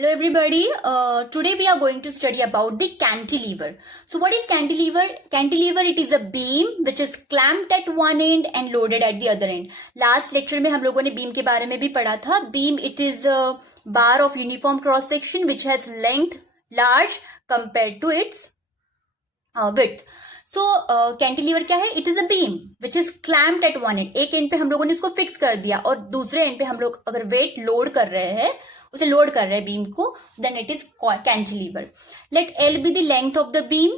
Hello everybody, today we are going to study about the cantilever. So what is cantilever? Cantilever, it is a beam which is clamped at one end and loaded at the other end. Last lecture में हम लोगों ने beam के बारे में भी पढ़ा था. Beam, it is a bar of uniform cross section which has length large compared to its width. So cantilever क्या है? It is a beam which is clamped at one end. एक एंड पे हम लोगों ने इसको फिक्स कर दिया और दूसरे एंड पे हम लोग अगर वेट लोड कर रहे हैं, उसे लोड कर रहे हैं बीम को, then it is cantilever. Let L be the length of the beam.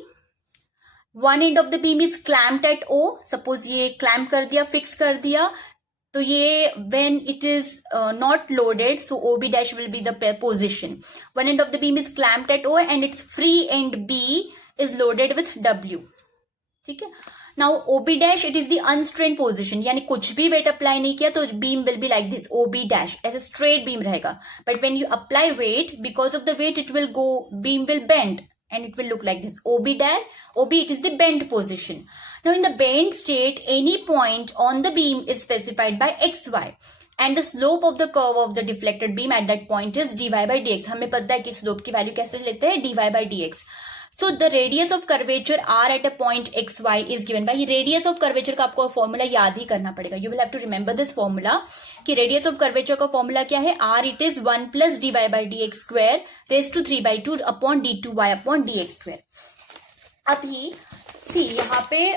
One end of the beam is clamped at O. Suppose ये क्लैम्प कर दिया, फिक्स कर दिया, तो ये when it is not loaded, so O B dash will be the position. One end of the beam is clamped at O and its free end B is loaded with W. ठीक है. Now OB dash, it is the unstrain position, यानी कुछ भी weight apply नहीं किया तो beam will be like this. OB dash ऐसे straight beam रहेगा, but when you apply weight, because of the weight it will go, beam will bend and it will look like this. OB dash, OB, it is the bent position. Now in the bent state, any point on the beam is specified by XY and the slope of the curve of the deflected beam at that point is dy by dx. हमें पता है कि slope की value कैसे लेते हैं, dy by dx. So the radius of curvature r at a point xy is given by, radius of curvature का आपको फॉर्मूला याद ही करना पड़ेगा. You will have to remember this formula कि radius of curvature का फॉर्मूला क्या है, r it is 1 plus dy by dx square raised to 3 by 2 upon d2y upon dx square. अभी सी यहाँ पे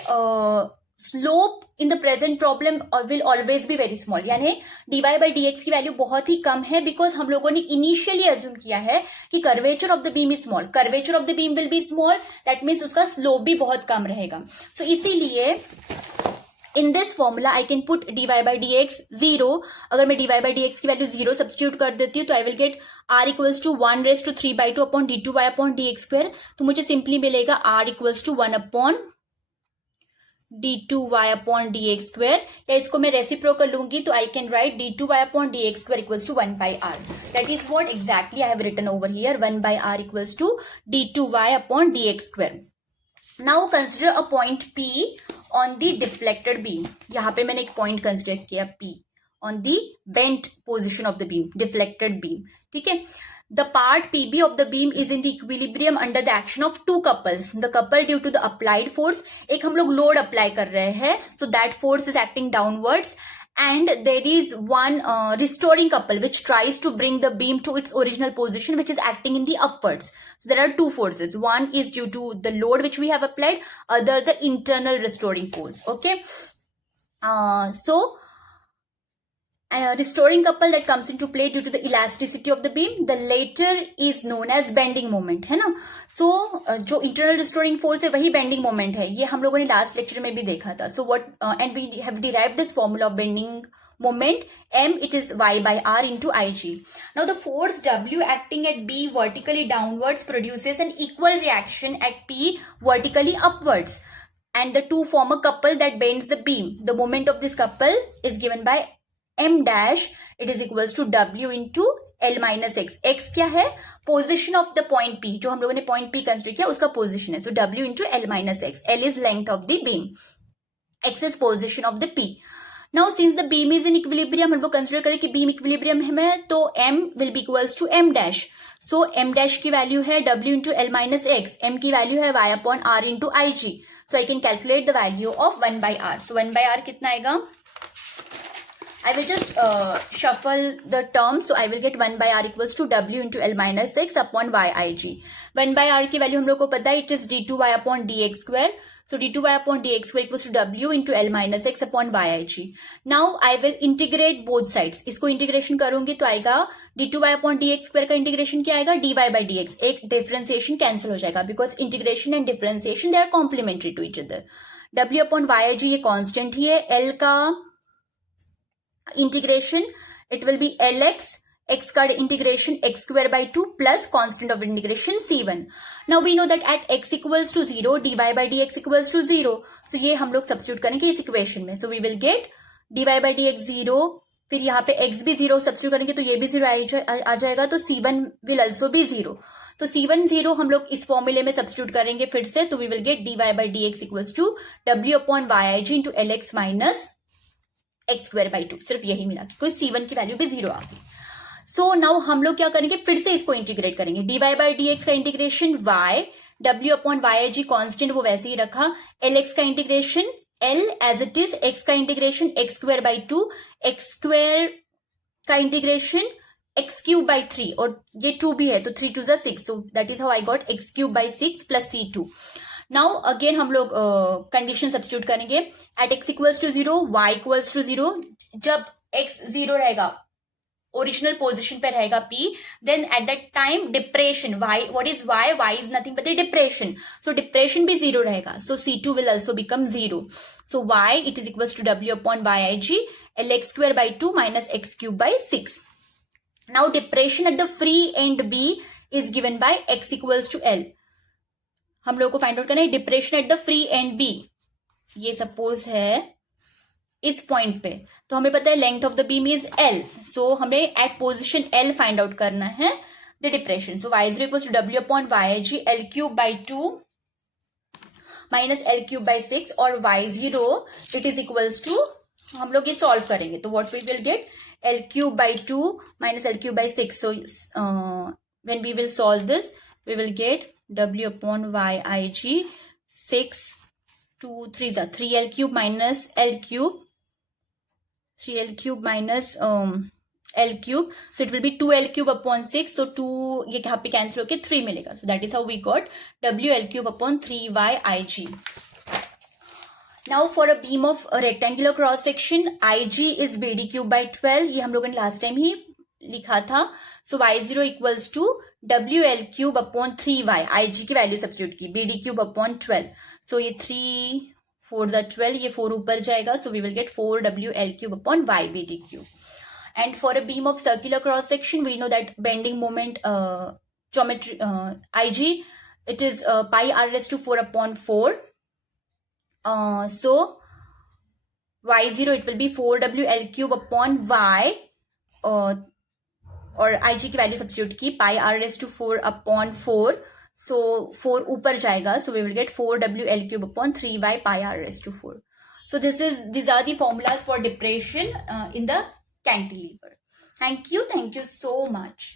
slope in the present problem will always be very small, यानी dy by dx की value बहुत ही कम है, because हम लोगों ने इनिशियली अज्यूम किया है कि curvature of the beam is small. Curvature of the beam will B small, that means उसका स्लोप भी बहुत कम रहेगा. सो इसीलिए in this formula I can put dy by dx 0. अगर मैं dy by dx की वैल्यू 0 सब्स्टिट्यूट कर देती हूँ तो I will get r equals to 1 raised to 3 by 2 upon d2y upon dx square. तो मुझे सिंपली मिलेगा r equals to 1 upon d2y upon dx square, या इसको मैं रेसिप्रोकल लूंगी तो I can write d2y upon dx square equals to 1 by r. That is what exactly I have written over here, 1 by r equals to d2y upon dx square. Now consider a point P on the deflected beam. यहाँ पे मैंने एक point consider किया P on the bent position of the beam, deflected beam. ठीक है. The part PB of the beam is in the equilibrium under the action of two couples. The couple due to the applied force, एक हम लोग load apply कर रहे हैं, so that force is acting downwards, and there is one restoring couple which tries to bring the beam to its original position, which is acting in the upwards. So there are two forces. One is due to the load which we have applied, other the internal restoring force. Okay. Restoring couple that comes into play due to the elasticity of the beam, the later is known as bending moment, है ना. So जो internal restoring force है वही bending moment है, ये हम लोगों ने last lecture में भी देखा था. So what and we have derived this formula of bending moment, m, it is y by r into ig. Now the force W acting at B vertically downwards produces an equal reaction at P vertically upwards, and the two form a couple that bends the beam. The moment of this couple is given by m dash, it is equals to w into l minus x. x क्या है? Position of the point P, जो हम लोगों ने point P consider किया उसका position है. सो w into l minus x. l is length of the beam, x is position of the P. Now since the beam is in equilibrium, हम लोग consider करें कि बीम इक्विलिब्रियम है, तो m will be equals to m dash. So m dash की value है w into l minus x, m की value है y upon r into ig. So I can calculate the value of 1 by r. So 1 by r कितना आएगा? I will just shuffle the terms. So I will get 1 by r equals to w into l minus x upon yig. 1 by r की value हम लोग को पता है, it is d2y upon dx square. So d2y upon dx square equals to w into l minus x upon yig. Now I will integrate both sides. इसको integration करूंगी तो आएगा d2y upon dx square का integration क्या आएगा, dy by dx. एक differentiation cancel हो जाएगा, because integration and differentiation they are complementary to each other. w upon yig ये कॉन्स्टेंट ही है. l का integration it will be lx, x का integration x square by 2 plus constant of integration c1. Now we know that at x equals to 0, dy by dx equals to 0. So ये हम लोग substitute करेंगे इस equation में. So we will get dy by dx 0, फिर यहाँ पे x भी 0 सब्स्टिट्यूट करेंगे तो ये भी 0 आ जाएगा, तो c1 will also be 0. तो c1 0 हम लोग इस फॉर्मूले में सब्स्टिट्यूट करेंगे फिर से, तो we will get dy by dx equals to w upon yig into lx minus x square by 2. सिर्फ यही मिला, क्योंकि c1 की वैल्यू भी 0 आ गई. सो नाउ हम लोग क्या करेंगे, फिर से इसको इंटीग्रेट करेंगे. dy/dx का integration y, w upon y g constant वो वैसे ही रखा. lx का integration l as it is, x का इंटीग्रेशन x²/2, x² का इंटीग्रेशन x³/3, और ये 2 भी है तो 3 2 6, so that is how I got x³/6 plus c2. Now again हम लोग कंडीशन सब्स्टिट्यूट करेंगे. At x equals to 0, y equals to 0. जब x 0 रहेगा, ओरिजिनल पोजिशन पे रहेगा p, then at that time depression y, what is y is nothing but the depression, so depression भी 0 रहेगा, so c2 will also become 0. So y it is equals to w upon Y I G lx²/2 minus x³/6. Now depression at the free end b is given by x equals to l. हम लोग को find out करना है depression at the free end b. ये suppose है इस point पे, तो हमें पता है length of the beam is l, so हमें at position l find out करना है the depression. So y0 equals to w upon Y I G l³/2 minus l³/6, और y0 it is equals to, हम लोग ये solve करेंगे तो what we will get l³/2 minus l³/6. So when we will solve this we will get w upon y I g 6 2 3 3l³ minus l³ 3l³ minus l³, so it will be 2l³ upon 6, so 2 ये यहाँ पे cancel होके 3 मिलेगा. so that is how we got w(l³ upon 3y ig. Now for a beam of a rectangular cross section, ig is bd³/12, ये हम लोगों ने last time ही लिखा था. So y0 equals to wl³ upon 3y, ig की value substitute की, bd³ upon 12. सो ये 3 4 12, ये 4 ऊपर जाएगा, so we will get 4wl³ upon y bd³. And for a beam of circular cross section we know that bending moment geometry ig it is pi r⁴ upon 4. So y0 it will be 4wl³ upon y, और ig की value substitute की pi r⁴ upon 4, so 4 ऊपर जाएगा, so we will get 4wl³ upon 3y pi r⁴. So these are the formulas for depression in the cantilever. Thank you so much.